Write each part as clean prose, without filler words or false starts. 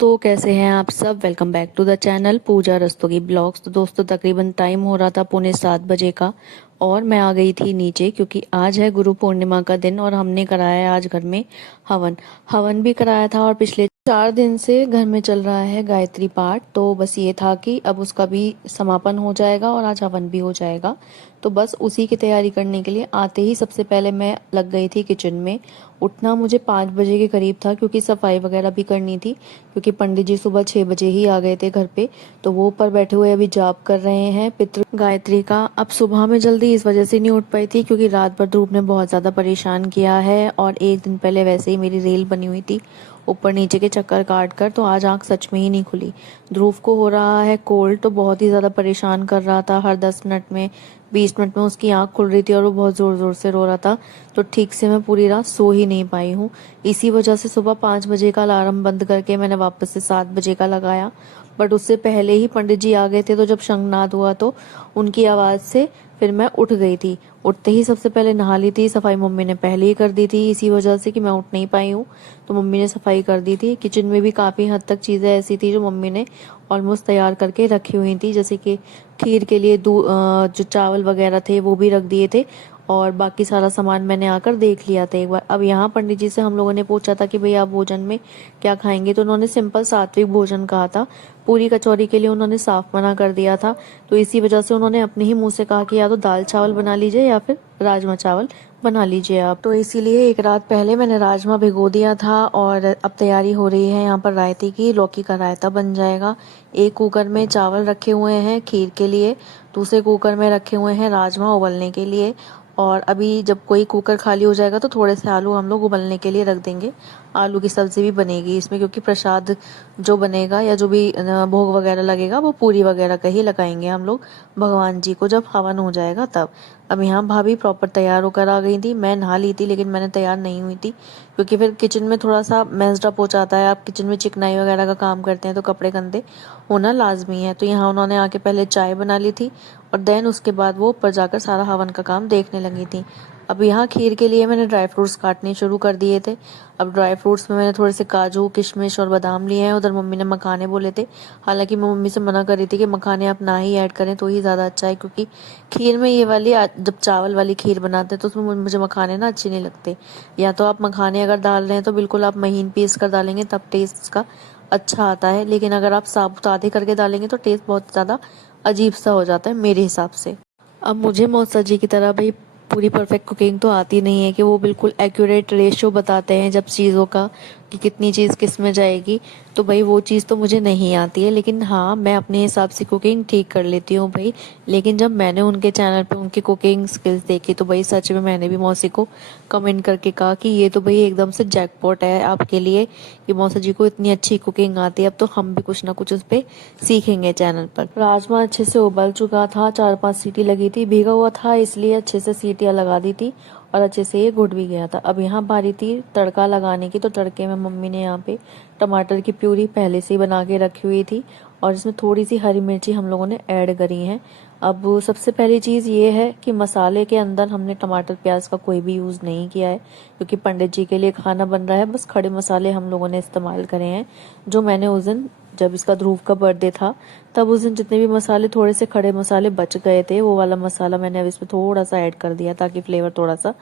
दोस्तों, कैसे हैं आप सब। Welcome back to the channel Pooja Rastogi blogs. तो दोस्तों, तकरीबन टाइम हो रहा था 6:45 का और मैं आ गई थी नीचे क्योंकि आज है गुरु पूर्णिमा का दिन और हमने कराया है आज घर में हवन हवन भी कराया था। और पिछले 4 दिन से घर में चल रहा है गायत्री पाठ। तो बस ये था कि अब उसका भी समापन हो जाएगा और आज हवन भी हो जाएगा। तो बस उसी की तैयारी करने के लिए आते ही सबसे पहले मैं लग गई थी किचन में। उठना मुझे 5 बजे के करीब था क्योंकि सफाई वगैरह भी करनी थी, क्योंकि पंडित जी सुबह 6 बजे ही आ गए थे घर पे। तो वो ऊपर बैठे हुए अभी जाप कर रहे हैं पितृ गायत्री का। अब सुबह में जल्दी इस वजह से नहीं उठ पाई थी क्योंकि रात भर धूप ने बहुत ज्यादा परेशान किया है और एक दिन पहले वैसे ही मेरी रेल बनी हुई थी ऊपर नीचे के चक्कर काट कर। तो आज आंख सच में ही नहीं खुली। ध्रुव को हो रहा है कोल्ड, तो बहुत ही ज्यादा परेशान कर रहा था। हर 10 मिनट में 20 मिनट में उसकी आंख खुल रही थी और वो बहुत जोर जोर से रो रहा था। तो ठीक से मैं पूरी रात सो ही नहीं पाई हूँ। इसी वजह से सुबह 5 बजे का अलार्म बंद करके मैंने वापस से 7 बजे का लगाया। बट उससे पहले ही पंडित जी आ गए थे, तो जब शंखनाद हुआ तो उनकी आवाज से फिर मैं उठ गई थी। उठते ही सबसे पहले नहा ली थी। सफाई मम्मी ने पहले ही कर दी थी इसी वजह से कि मैं उठ नहीं पाई हूँ। तो मम्मी ने सफाई कर दी थी। किचन में भी काफी हद तक चीजें ऐसी थी जो मम्मी ने ऑलमोस्ट तैयार करके रखी हुई थी, जैसे कि खीर के लिए जो चावल वगैरह थे वो भी रख दिए थे और बाकी सारा सामान मैंने आकर देख लिया था एक बार। अब यहाँ पंडित जी से हम लोगों ने पूछा था कि भई आप भोजन में क्या खाएंगे, तो उन्होंने सिंपल सात्विक भोजन कहा था। पूरी कचौरी के लिए उन्होंने साफ मना कर दिया था। तो इसी वजह से उन्होंने अपने ही मुंह से कहा कि या तो दाल चावल बना लीजिए या फिर राजमा चावल बना लीजिए आप। तो इसीलिए एक रात पहले मैंने राजमा भिगो दिया था और अब तैयारी हो रही है यहाँ पर रायते की। लौकी का रायता बन जाएगा। एक कुकर में चावल रखे हुए हैं खीर के लिए, दूसरे कुकर में रखे हुए हैं राजमा उबलने के लिए। और अभी जब कोई कुकर खाली हो जाएगा तो थोड़े से आलू हम लोग उबलने के लिए रख देंगे। आलू की सब्जी भी बनेगी इसमें, क्योंकि प्रसाद जो बनेगा या जो भी भोग वगैरह लगेगा वो पूरी वगैरह का ही लगाएंगे हम लोग भगवान जी को जब हवन हो जाएगा तब। अब यहाँ भाभी प्रॉपर तैयार होकर आ गई थी। मैं नहा ली थी लेकिन मैंने तैयार नहीं हुई थी क्योंकि फिर किचन में थोड़ा सा मेस्ड अप हो जाता है। आप किचन में चिकनाई वगैरह का काम करते हैं तो कपड़े गंदे होना लाजमी है। तो यहाँ उन्होंने आके पहले चाय बना ली थी और देन उसके बाद वो ऊपर जाकर सारा हवन का काम देखने लगी थी। अब यहाँ खीर के लिए मैंने ड्राई फ्रूट्स काटने शुरू कर दिए थे। अब ड्राई फ्रूट्स में मैंने थोड़े से काजू किशमिश और बादाम लिए हैं। उधर मम्मी ने मखाने बोले थे, हालांकि मैं मम्मी से मना कर रही थी कि मखाने आप ना ही ऐड करें तो ही ज़्यादा अच्छा है, क्योंकि खीर में ये वाली जब चावल वाली खीर बनाते हैं तो उसमें मुझे मखाने ना अच्छे नहीं लगते। या तो आप मखाने अगर डाल रहे हैं तो बिल्कुल आप महीन पीस कर डालेंगे तब टेस्ट इसका अच्छा आता है, लेकिन अगर आप साबुत आधे करके डालेंगे तो टेस्ट बहुत ज़्यादा अजीब सा हो जाता है मेरे हिसाब से। अब मुझे मौसा जी की तरह भाई पूरी परफेक्ट कुकिंग तो आती नहीं है कि वो बिल्कुल एक्यूरेट रेशियो बताते हैं जब चीज़ों का कि कितनी चीज़ किस में जाएगी। तो भाई वो चीज़ तो मुझे नहीं आती है, लेकिन हाँ मैं अपने हिसाब से कुकिंग ठीक कर लेती हूँ भाई। लेकिन जब मैंने उनके चैनल पे उनकी कुकिंग स्किल्स देखी तो भाई सच में मैंने भी मौसी को कमेंट करके कहा कि ये तो भाई एकदम से जैकपॉट है आपके लिए कि मौसा जी को इतनी अच्छी कुकिंग आती है। अब तो हम भी कुछ ना कुछ उस पर सीखेंगे चैनल पर। राजमा अच्छे से उबल चुका था, 4-5 सीटी लगी थी, भीगा हुआ था इसलिए अच्छे से सीटियाँ लगा दी थी और अच्छे से ये घुट भी गया था। अब यहाँ बारी थी तड़का लगाने की। तो तड़के में मम्मी ने यहाँ पे टमाटर की प्यूरी पहले से ही बना के रखी हुई थी और इसमें थोड़ी सी हरी मिर्ची हम लोगों ने ऐड करी है। अब सबसे पहली चीज़ ये है कि मसाले के अंदर हमने टमाटर प्याज का कोई भी यूज़ नहीं किया है, क्योंकि पंडित जी के लिए खाना बन रहा है। बस खड़े मसाले हम लोगों ने इस्तेमाल करे हैं जो मैंने उस दिन जब इसका ध्रुव का बर्थडे था तब उस दिन जितने भी मसाले थोड़े से खड़े मसाले बच गए थे वो वाला मसाला मैंने अब इसमें थोड़ा सा ऐड कर दिया ताकि फ्लेवर थोड़ा सा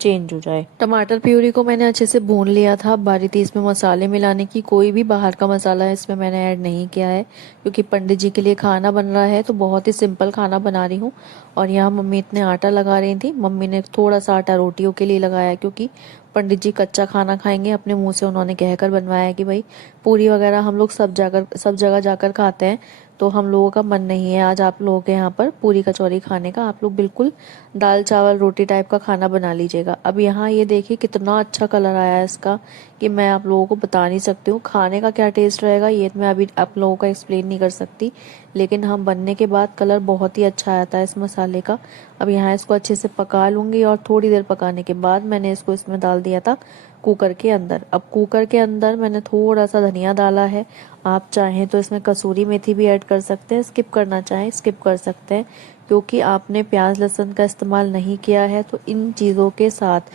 चेंज हो जाए। टमाटर प्यूरी को मैंने अच्छे से भून लिया था। बारी थी इसमें मसाले मिलाने की। कोई भी बाहर का मसाला है इसमें मैंने ऐड नहीं किया है क्योंकि पंडित जी के लिए खाना बन रहा है तो बहुत ही सिंपल खाना बना रही हूँ। और यहाँ मम्मी इतने आटा लगा रही थी। मम्मी ने थोड़ा सा आटा रोटियों के लिए लगाया क्योंकि पंडित जी कच्चा खाना खाएंगे। अपने मुंह से उन्होंने कहकर बनवाया है कि भाई पूरी वगैरह हम लोग सब जगह जाकर खाते हैं, तो हम लोगों का मन नहीं है आज आप लोगों के यहाँ पर पूरी कचौरी खाने का। आप लोग बिल्कुल दाल चावल रोटी टाइप का खाना बना लीजिएगा। अब यहाँ ये देखिए कितना अच्छा कलर आया है इसका कि मैं आप लोगों को बता नहीं सकती हूँ। खाने का क्या टेस्ट रहेगा ये मैं अभी आप लोगों को एक्सप्लेन नहीं कर सकती, लेकिन हम बनने के बाद कलर बहुत ही अच्छा आता है इस मसाले का। अब यहाँ इसको अच्छे से पका लूंगी और थोड़ी देर पकाने के बाद मैंने इसको इसमें डाल दिया था कुकर के अंदर। अब कुकर के अंदर मैंने थोड़ा सा धनिया डाला है। आप चाहें तो इसमें कसूरी मेथी भी ऐड कर सकते हैं, स्किप करना चाहें स्किप कर सकते हैं, क्योंकि आपने प्याज लहसुन का इस्तेमाल नहीं किया है। तो इन चीज़ों के साथ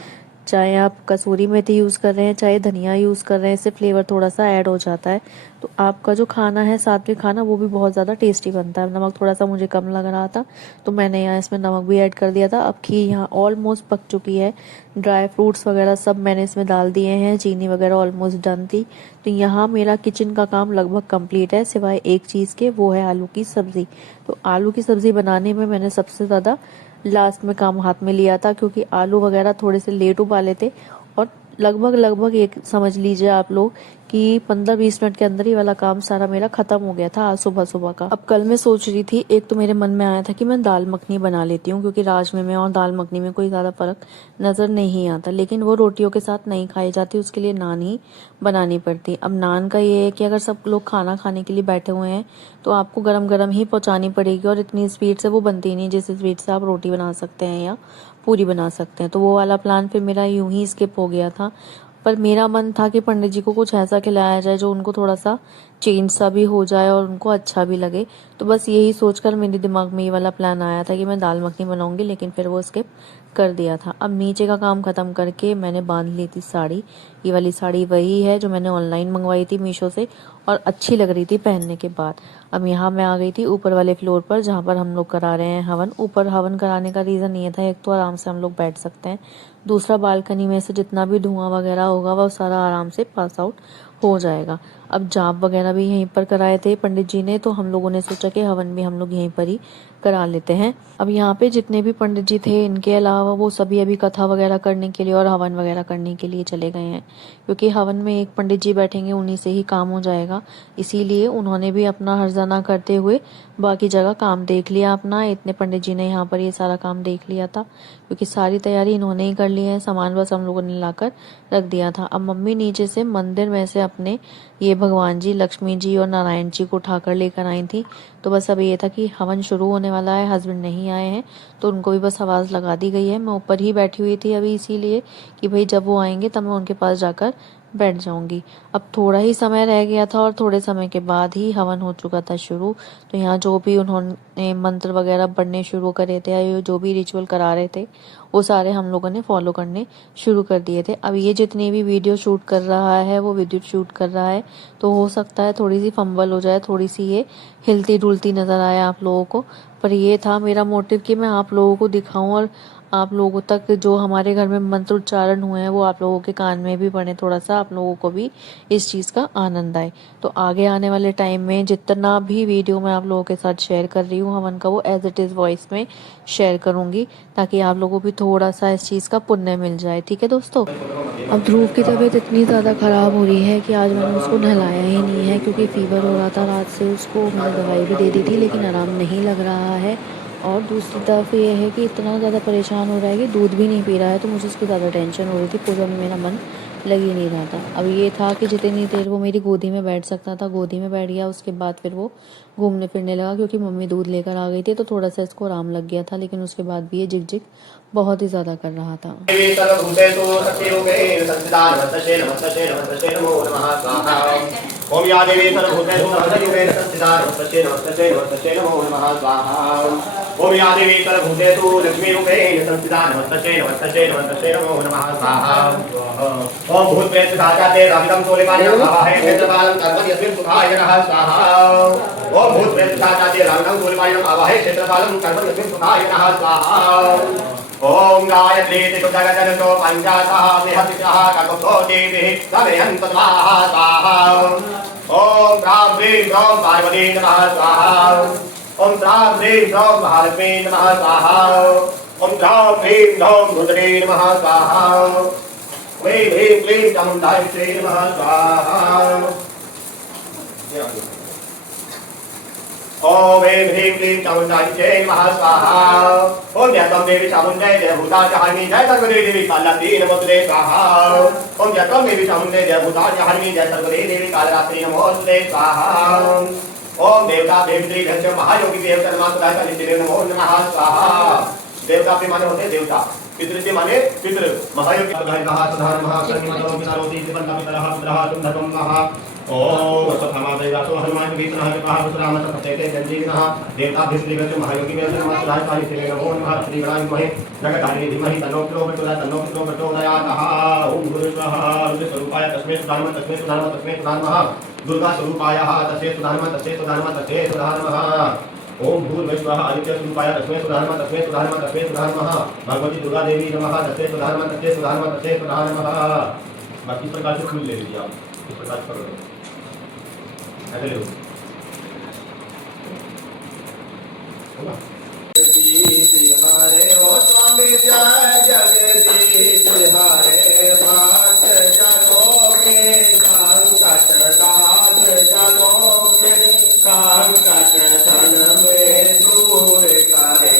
चाहे आप कसूरी मेथी यूज़ कर रहे हैं, चाहे धनिया यूज़ कर रहे हैं, इससे फ्लेवर थोड़ा सा ऐड हो जाता है। तो आपका जो खाना है सात्विक खाना, वो भी बहुत ज़्यादा टेस्टी बनता है। नमक थोड़ा सा मुझे कम लग रहा था, तो मैंने यहाँ इसमें नमक भी ऐड कर दिया था। अब खीर यहाँ ऑलमोस्ट पक चुकी है, ड्राई फ्रूट्स वगैरह सब मैंने इसमें डाल दिए हैं, चीनी वगैरह ऑलमोस्ट डन थी। तो यहाँ मेरा किचन का काम लगभग कंप्लीट है, सिवाय एक चीज़ के, वो है आलू की सब्ज़ी। तो आलू की सब्ज़ी बनाने में मैंने सबसे ज़्यादा लास्ट में काम हाथ में लिया था, क्योंकि आलू वगैरह थोड़े से लेट उबाले थे और लगभग एक समझ लीजिए आप लोग कि 15-20 मिनट के अंदर ही वाला काम सारा मेरा खत्म हो गया था आज सुबह सुबह का। अब कल मैं सोच रही थी, एक तो मेरे मन में आया था कि मैं दाल मखनी बना लेती हूँ, क्योंकि राजमे में और दाल मखनी में कोई ज़्यादा फर्क नज़र नहीं आता, लेकिन वो रोटियों के साथ नहीं खाई जाती, उसके लिए नान ही बनानी पड़ती। अब नान का ये है कि अगर सब लोग खाना खाने के लिए बैठे हुए हैं तो आपको गरम गरम ही पहुँचानी पड़ेगी, और इतनी स्पीड से वो बनती नहीं जिस स्पीड से आप रोटी बना सकते हैं या पूरी बना सकते हैं। तो वो वाला प्लान फिर मेरा यूं ही स्किप हो गया था। पर मेरा मन था कि पंडित जी को कुछ ऐसा खिलाया जाए जो उनको थोड़ा सा चेंज सा भी हो जाए और उनको अच्छा भी लगे। तो बस यही सोचकर मेरे दिमाग में ये वाला प्लान आया था कि मैं दाल मखनी बनाऊंगी, लेकिन फिर वो स्किप कर दिया था। अब नीचे का काम खत्म करके मैंने बांध ली थी साड़ी। ये वाली साड़ी वही है जो मैंने ऑनलाइन मंगवाई थी मीशो से, और अच्छी लग रही थी पहनने के बाद। अब यहाँ मैं आ गई थी ऊपर वाले फ्लोर पर, जहाँ पर हम लोग करा रहे हैं हवन। ऊपर हवन कराने का रीज़न ये था, एक तो आराम से हम लोग बैठ सकते हैं, दूसरा बालकनी में से जितना भी धुआं वगैरह होगा वो सारा आराम से पास आउट हो जाएगा। अब जाप वगैरह भी यहीं पर कराए थे पंडित जी ने, तो हम लोगों ने सोचा कि हवन भी हम लोग यहीं पर ही करा लेते हैं। अब यहाँ पे जितने भी पंडित जी थे, इनके अलावा वो सभी अभी कथा वगैरह करने के लिए और हवन वगैरह करने के लिए चले गए हैं, क्योंकि हवन में एक पंडित जी बैठेंगे, उन्हीं से ही काम हो जाएगा। इसीलिए उन्होंने भी अपना हर्जा ना करते हुए बाकी जगह काम देख लिया अपना। इतने पंडित जी ने यहाँ पर ये सारा काम देख लिया था, क्योंकि सारी तैयारी इन्होंने ही कर ली है, सामान बस हम लोगों ने लाकर रख दिया था। अब मम्मी नीचे से मंदिर में से अपने ये भगवान जी, लक्ष्मी जी और नारायण जी को उठाकर लेकर आई थी। तो बस अब ये था कि हवन शुरू होने वाला है, हस्बैंड नहीं आए हैं, तो उनको भी बस आवाज़ लगा दी गई है। मैं ऊपर ही बैठी हुई थी अभी, इसीलिए कि भाई जब वो आएंगे तब मैं उनके पास जाकर बैठ जाऊंगी। अब थोड़ा ही समय रह गया था और थोड़े समय के बाद ही हवन हो चुका था शुरू। तो यहाँ जो भी उन्होंने मंत्र वगैरह पढ़ने शुरू करे थे, या जो भी रिचुअल करा रहे थे, वो सारे हम लोगों ने फॉलो करने शुरू कर दिए थे। अब ये जितनी भी वीडियो शूट कर रहा है वो विद्युत शूट कर रहा है, तो हो सकता है थोड़ी सी फंबल हो जाए, थोड़ी सी ये हिलती डुलती नज़र आए आप लोगों को। पर ये था मेरा मोटिव कि मैं आप लोगों को दिखाऊं, और आप लोगों तक जो हमारे घर में मंत्र उच्चारण हुए हैं वो आप लोगों के कान में भी पड़े, थोड़ा सा आप लोगों को भी इस चीज़ का आनंद आए। तो आगे आने वाले टाइम में जितना भी वीडियो मैं आप लोगों के साथ शेयर कर रही हूँ हवन का, वो एज इट इज़ वॉइस में शेयर करूँगी, ताकि आप लोगों को भी थोड़ा सा इस चीज़ का पुण्य मिल जाए। ठीक है दोस्तों। अब ध्रुव की तबीयत इतनी ज़्यादा ख़राब हो रही है कि आज मैंने उसको नहलाया ही नहीं है, क्योंकि फ़ीवर हो रहा था रात से। उसको मैंने दवाई भी दे दी थी, लेकिन आराम नहीं लग रहा है। और दूसरी तरफ ये है कि इतना ज़्यादा परेशान हो रहा है कि दूध भी नहीं पी रहा है, तो मुझे उसकी ज़्यादा टेंशन हो रही थी। पूजा में मेरा मन लग ही नहीं रहा था। अब ये था कि जितनी देर वो मेरी गोदी में बैठ सकता था गोदी में बैठ गया, उसके बाद फिर वो घूमने फिरने लगा, क्योंकि मम्मी दूध लेकर आ गई थी, तो थोड़ा सा इसको आराम लग गया था। लेकिन उसके बाद भी ये झिक झिक बहुत ही ज़्यादा कर रहा था। ओम या देवी सर्वभूतेषु सर्वरूपेण संस्थिता नमस्तस्यै नमस्तस्यै नमस्तस्यै नमो नमः स्वाहा। ओम या देवी सर्वभूतेषु लक्ष्मीरूपेण संस्थिता नमस्तस्यै नमस्तस्यै नमस्तस्यै नमो नमः स्वाहा। ओम भूतप्रेत पिशाचाते रावितं तोलिपालिनं आवाहये क्षेत्रपालं कर्मणि यस्मिन् सुखाय नमः स्वाहा। ओम भूतप्रेत पिशाचाते रावितं तोलिपालिनं आवाहये क्षेत्रपालं कर्मणि यस्मिन् सुखाय नमः स्वाहा। ओम गायत्री त्रिपुटगजनतो पंचाशः बृहतिशः कल्पतो देवीः समेयं तद्वाहा स्वाहा। ओम ह्रां ह्रीं ह्रौं पार्वती नमः स्वाहा। ओम ह्रां ह्रीं ह्रौं महालक्ष्मी नमः स्वाहा। ओम ह्रां ह्रीं ह्रौं रुद्री नमः स्वाहा। ह्रीं ह्रीं क्लीं चामुण्डायै नमः स्वाहा। ओम ह्रीं ह्रीं क्लीं चामुण्डायै नमः स्वाहा। ओम जय त्वं देवी चामुण्डे जय भूताचारिणी जय सर्वदे देवी कालरात्रि नमोस्तुते स्वाहा। ओम जय त्वं देवी चामुण्डे जय भूताचारिणी जय सर्वदे देवी कालरात्रि नमोस्तुते स्वाहा। ओम देवता देवत्री धन्य महायोगी देवता नमः सदा नित्य नमो नमः स्वाहा। देवता के माने होते हैं देवता, पितृ के माने पितृ। महायोगी प्रधान महासधान महाशनि मनों पितरोति त्रिपन्ना पितरः पितरः तुम धर्मं महा ओम तथामादैवासो हनुमान वीतनः जपः विश्रामः तथैते जन्जीविनः देवताभिश्रीगतो महायोगिने नमः सुधाय पारि श्री नमो नमः श्री गणाय विद्महे जगतारिणे धीमहि तन्नो प्रचोदयात् ओम गुरुस्वः रुद्रस्वरूपाय तस्मै सुधानमः दुर्गा स्वरूपाय तस्मै सुधानमः ओम भूर्भुवस्वः आदित्य स्वरूपाय तस्मै सुधानमः भगवती दुर्गा देवी नमः तस्मै सुधानमः। बाकी प्रकार से फूल ले लीजिए आप, इस प्रकार से करो ऐसे ले लो। हरे ओ स्वामी जय जगदीश हरे भक्त जनों के संकट दास जनों के संकट सन में दूर करे।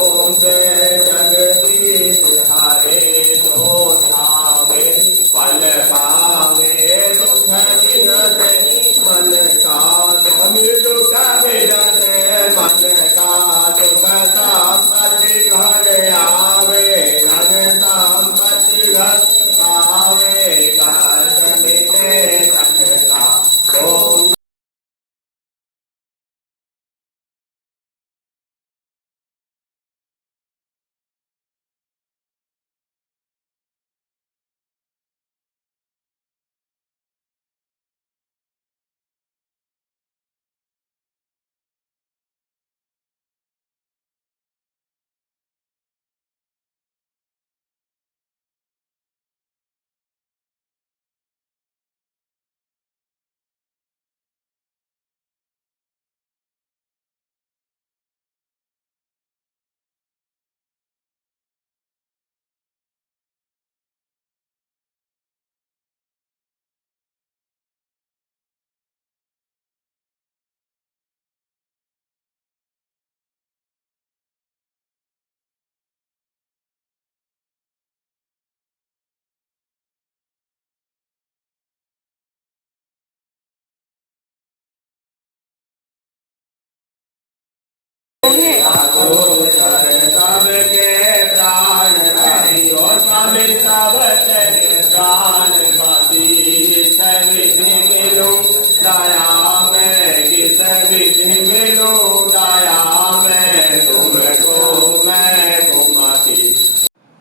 ओम जय जगदीश हरे तो थावे पल पावे दुख विरते मन का स्वामी दुख विरते मन का दुख संपत्ति घर आवे धन संपत्ति घर आवे घर मिले धन का। ओम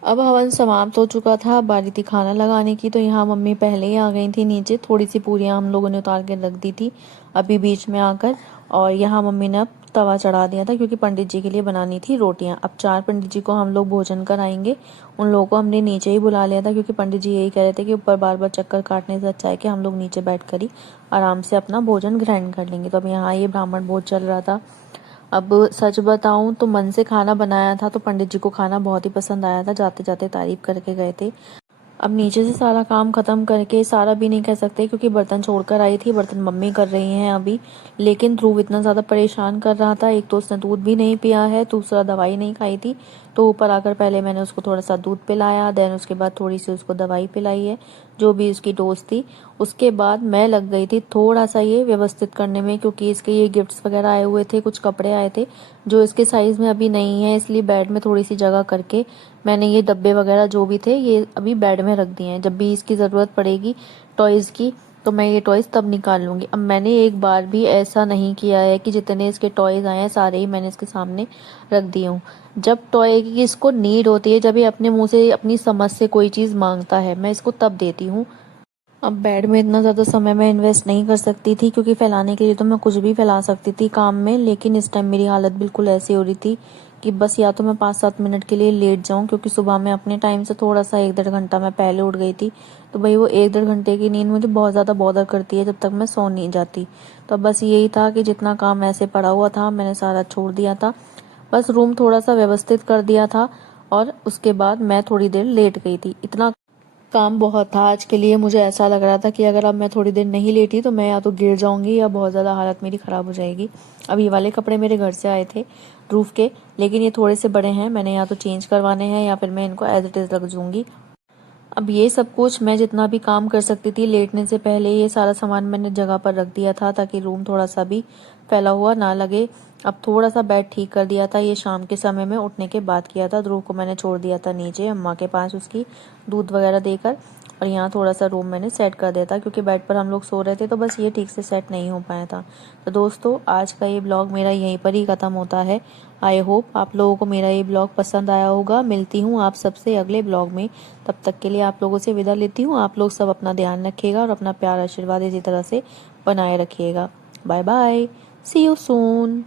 अब हवन समाप्त हो चुका था, बारी थी खाना लगाने की। तो यहाँ मम्मी पहले ही आ गई थी नीचे, थोड़ी सी पूरियाँ हम लोगों ने उतार के रख दी थी अभी बीच में आकर। और यहाँ मम्मी ने अब तवा चढ़ा दिया था क्योंकि पंडित जी के लिए बनानी थी रोटियाँ। अब 4 पंडित जी को हम लोग भोजन कराएंगे। उन लोगों को हमने नीचे ही बुला लिया था क्योंकि पंडित जी यही कह रहे थे कि ऊपर बार बार चक्कर काटने से अच्छा है कि हम लोग नीचे बैठ कर ही आराम से अपना भोजन ग्रहण कर लेंगे। तो अब यहाँ ये ब्राह्मण भोज चल रहा था। अब सच बताऊं तो मन से खाना बनाया था, तो पंडित जी को खाना बहुत ही पसंद आया था, जाते जाते तारीफ करके गए थे। अब नीचे से सारा काम खत्म करके, सारा भी नहीं कह सकते क्योंकि बर्तन छोड़कर आई थी, बर्तन मम्मी कर रही हैं अभी। लेकिन ध्रुव इतना ज़्यादा परेशान कर रहा था, एक तो उसने दूध भी नहीं पिया है, दूसरा दवाई नहीं खाई थी। तो ऊपर आकर पहले मैंने उसको थोड़ा सा दूध पिलाया, देन उसके बाद थोड़ी सी उसको दवाई पिलाई है, जो भी उसकी डोज थी। उसके बाद मैं लग गई थी थोड़ा सा ये व्यवस्थित करने में, क्योंकि इसके ये गिफ्ट्स वगैरह आए हुए थे, कुछ कपड़े आए थे जो इसके साइज में अभी नहीं है, इसलिए बेड में थोड़ी सी जगह करके मैंने ये डब्बे वगैरह जो भी थे ये अभी बेड में रख दिए हैं। जब भी इसकी ज़रूरत पड़ेगी टॉयज़ की तो मैं ये टॉयज़ तब निकाल लूँगी। अब मैंने एक बार भी ऐसा नहीं किया है कि जितने इसके टॉयज़ आए हैं सारे ही मैंने इसके सामने रख दिए हूँ। जब टॉय की इसको नीड होती है, जब ये अपने मुंह से अपनी समझ से कोई चीज़ मांगता है, मैं इसको तब देती हूँ। अब बेड में इतना ज़्यादा समय मैं इन्वेस्ट नहीं कर सकती थी क्योंकि फैलाने के लिए तो मैं कुछ भी फैला सकती थी काम में, लेकिन इस टाइम मेरी हालत बिल्कुल ऐसी हो रही थी कि बस या तो मैं 5-7 मिनट के लिए लेट जाऊं, क्योंकि सुबह में अपने टाइम से थोड़ा सा 1-1.5 घंटा मैं पहले उठ गई थी। तो भाई वो 1-1.5 घंटे की नींद मुझे बहुत ज़्यादा बॉदर करती है जब तक मैं सो नहीं जाती। तो बस यही था कि जितना काम ऐसे पड़ा हुआ था मैंने सारा छोड़ दिया था, बस रूम थोड़ा सा व्यवस्थित कर दिया था और उसके बाद मैं थोड़ी देर लेट गई थी। इतना काम बहुत था आज के लिए, मुझे ऐसा लग रहा था कि अगर अब मैं थोड़ी देर नहीं लेटी तो मैं या तो गिर जाऊंगी या बहुत ज़्यादा हालत मेरी ख़राब हो जाएगी। अब ये वाले कपड़े मेरे घर से आए थे रूफ के, लेकिन ये थोड़े से बड़े हैं, मैंने या तो चेंज करवाने हैं या फिर मैं इनको एज इट इज़ रख दूंगी। अब ये सब कुछ मैं जितना भी काम कर सकती थी लेटने से पहले ये सारा सामान मैंने जगह पर रख दिया था ताकि रूम थोड़ा सा भी फैला हुआ ना लगे। अब थोड़ा सा बेड ठीक कर दिया था, ये शाम के समय में उठने के बाद किया था। ध्रुव को मैंने छोड़ दिया था नीचे अम्मा के पास उसकी दूध वगैरह देकर। और यहाँ थोड़ा सा रूम मैंने सेट कर दिया था क्योंकि बेड पर हम लोग सो रहे थे, तो बस ये ठीक से सेट नहीं हो पाया था। तो दोस्तों आज का ये ब्लॉग मेरा यहीं पर ही ख़त्म होता है। आई होप आप लोगों को मेरा ये ब्लॉग पसंद आया होगा। मिलती हूँ आप सबसे अगले ब्लॉग में, तब तक के लिए आप लोगों से विदा लेती हूँ। आप लोग सब अपना ध्यान रखिएगा और अपना प्यार आशीर्वाद इसी तरह से बनाए रखिएगा। Bye bye, see you soon.